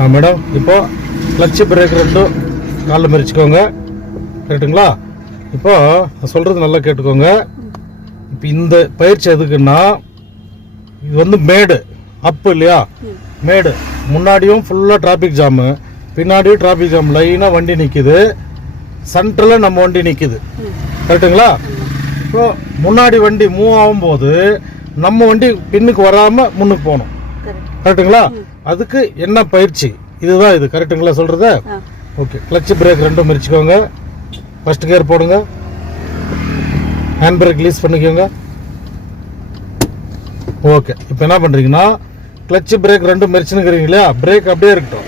ஆ madam இப்போ clutch brake ரெண்டும் காலில் மறிச்சுக்கோங்க கரெக்டுங்களா இப்போ நான் சொல்கிறது நல்லா கேட்டுக்கோங்க. இப்போ இந்த பயிற்சி எதுக்குன்னா இது வந்து மேடு அப்பு இல்லையா? மேடு. முன்னாடியும் ஃபுல்லாக டிராஃபிக் ஜாமு பின்னாடியும் டிராஃபிக் ஜாம் லைனாக வண்டி நிற்கிது சென்டரில் நம்ம வண்டி நிற்கிது கரெக்டுங்களா இப்போ முன்னாடி வண்டி மூவ் ஆகும்போது நம்ம வண்டி பின்னுக்கு வராமல் முன்னுக்கு போகணும். கரெக்ட் கரெக்டுங்களா அதுக்கு என்ன பயிற்சி? இதுதான் இது. கரெக்டுங்களா சொல்றது? ஆ. ஓகே கிளச் பிரேக் ரெண்டும் மிரிச்சுக்கோங்க ஃபர்ஸ்ட் கியர் போடுங்க. ஹேண்ட் பிரேக் ரிலீஸ் பண்ணிக்கோங்க. ஓகே இப்போ என்ன பண்றீங்கன்னா கிளச் பிரேக் ரெண்டும் மிரிச்சுனுக்கிறீங்க இல்லையா? பிரேக் அப்படியே இருக்கட்டும்.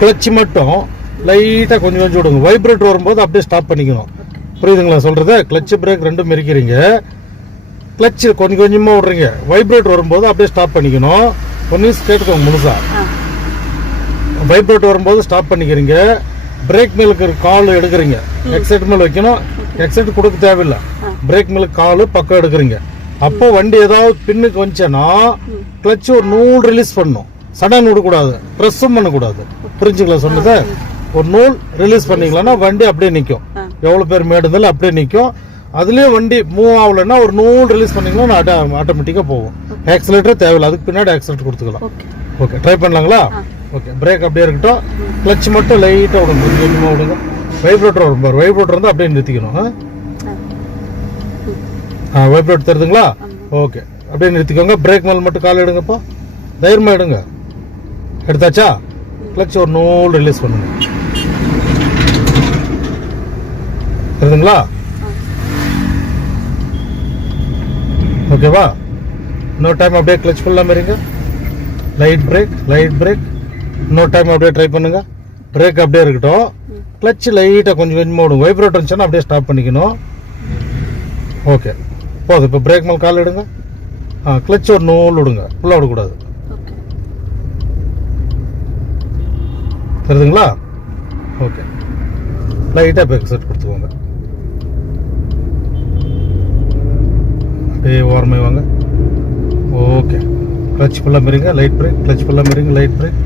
கிளச் மட்டும் லைட்டாக கொஞ்சம் கொஞ்சம் விடுங்க. வைப்ரேட் வரும்போது அப்படியே ஸ்டாப் பண்ணிக்கணும். புரியுதுங்களா சொல்றது? கிளச் பிரேக் ரெண்டும் மிரிக்கிறீங்க கிளச் கொஞ்சம் கொஞ்சமாக விடுறீங்க. வைப்ரேட் வரும்போது அப்படியே ஸ்டாப் பண்ணிக்கணும். ஒன் நிமிஷம் கேட்டுக்கோங்க முழுசா. வைப்ரேட் வரும்போது ஸ்டாப் பண்ணிக்கிறீங்க. பிரேக் மேலுக்கு கால் எடுக்கிறீங்க. எக்ஸைட் மேல் வைக்கணும். எக்ஸைட் கொடுக்க தேவையில்லை. பிரேக் மேலுக்கு கால் பக்கம் எடுக்கிறீங்க. அப்போ வண்டி ஏதாவது பின்னுக்கு வந்துச்சுன்னா கிளச் ஒரு நூல் ரிலீஸ் பண்ணும். சடன் விடக்கூடாது. ப்ரெஸ்ஸும் பண்ணக்கூடாது. புரிஞ்சுங்களா சொன்னது? ஒரு நூல் ரிலீஸ் பண்ணீங்களா வண்டி அப்படியே நிற்கும். எவ்வளோ பேர் மேடு இருந்தாலும் அப்படியே நிற்கும் அதுலேயும் வண்டி மூவ் ஆகலைன்னா ஒரு நூல் ரிலீஸ் பண்ணீங்கன்னா ஆட்டோமேட்டிக்காக போகும். ஆக்சிலேட்டர் தேவையில்லை. அதுக்கு பின்னாடி ஆக்சிலேட்டர் கொடுத்துக்கலாம். ஓகே ட்ரை பண்ணலாங்களா? ஓகே பிரேக் அப்படியே இருக்கட்டும். கிளச் மட்டும் லைட்டாக விடுங்க. கொஞ்சம் கொஞ்சமாக விடுங்க. வைப்ரேட்டர் வரும் பாரு. வைப்ரேட்டர் வந்து அப்படியே நிறுத்திக்கணும். ஆ? வைப்ரேட் தருதுங்களா? ஓகே அப்படியே நிறுத்திக்கோங்க. பிரேக் மேல் மட்டும் கால் எடுங்கப்பா. தைரியமாக எடுங்க. எடுத்தாச்சா? கிளச் ஒரு நூல் ரிலீஸ் பண்ணுங்க. தெரியுதுங்களா ஓகேவா இன்னொரு டைம் அப்படியே கிளச் ஃபுல்லாக மாரிங்க லைட் பிரேக் லைட் பிரேக் இன்னொரு டைம் அப்படியே ட்ரை பண்ணுங்க. பிரேக் அப்படியே இருக்கட்டும். கிளச் லைட்டாக கொஞ்சம் கொஞ்சமாக விடுங்க வைப்ரேட் இருந்துச்சுன்னா அப்படியே ஸ்டாப் பண்ணிக்கணும். ஓகே போதும். இப்போ பிரேக் மேல் கால் எடுங்க. ஆ கிளச் ஒரு நூல் விடுங்க. ஃபுல்லாக விடக்கூடாது. தெரியுதுங்களா? ஓகே லைட்டாக பேக் செட் கொடுத்துக்கோங்க. அப்படியே ஓரமாக வாங்க. ஓகே கிளச் ஃபுல்லாக மிருங்க லைட் பிரேக் கிளச் ஃபுல்லாக மிருங்க லைட் பிரேக்